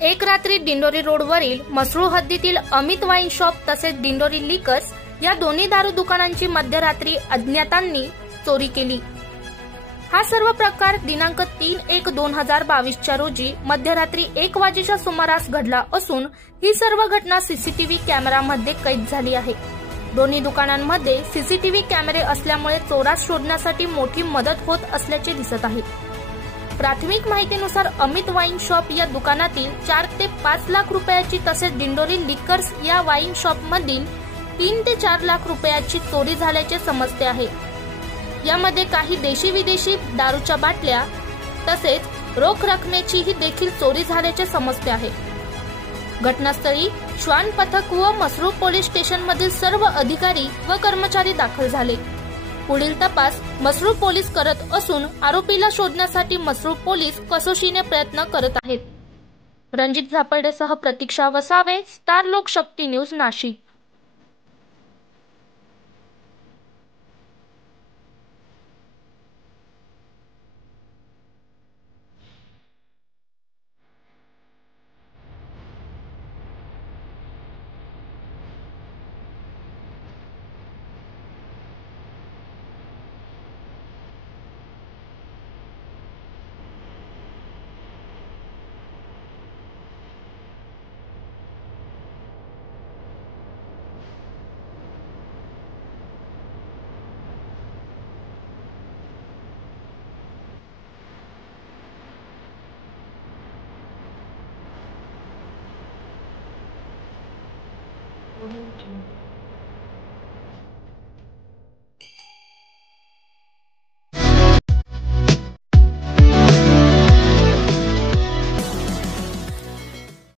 एक रात्री दिंडोरी रोडवरील मसरूळ हद्दीतील अमित वाईन शॉप तसेच दिंडोरी लिकर्स या दोन्ही दारू दुकानांची मध्यरात्री अज्ञातांनी चोरी केली। हा सर्व प्रकार दिनांक 3/1/2022 रोजी मध्यरात्री 1 वाजेच्या सुमारास घडला असून ही सर्व घटना सीसीटीव्ही कॅमेरामध्ये कैद झाली आहे। दोन्ही दुकानांमध्ये सीसीटीव्ही कॅमेरे असल्यामुळे चोरास शोधण्यासाठी मोठी मदत होत असल्याचे दिसत आहे। प्राथमिक माहितीनुसार अमित वाईन शॉप या दुकानातील 4 ते 5 लाख रुपयाची तसेच दिंडोरी लिकर्स या वाईन शॉप मधील 3 ते 4 लाख रुपयाची चोरी झाल्याचे समजते आहे। यामध्ये काही देशी विदेशी दारूच्या बाटल्या तसेच रोख रकमेचीही देखील चोरी झाल्याचे समजते आहे। घटनास्थळी श्वान पथक व मसरूळ पोलीस स्टेशन मधील सर्व अधिकारी व कर्मचारी दाखल झाले। पुढील तपास मसरूळ पोलीस करत असून आरोपीला शोधण्यासाठी मसरूळ पोलीस कसोशीने प्रयत्न करत आहेत। रणजित झापर्डेसह Pratiksha Vasave, star Lokshakti news, Nashik. Thank you.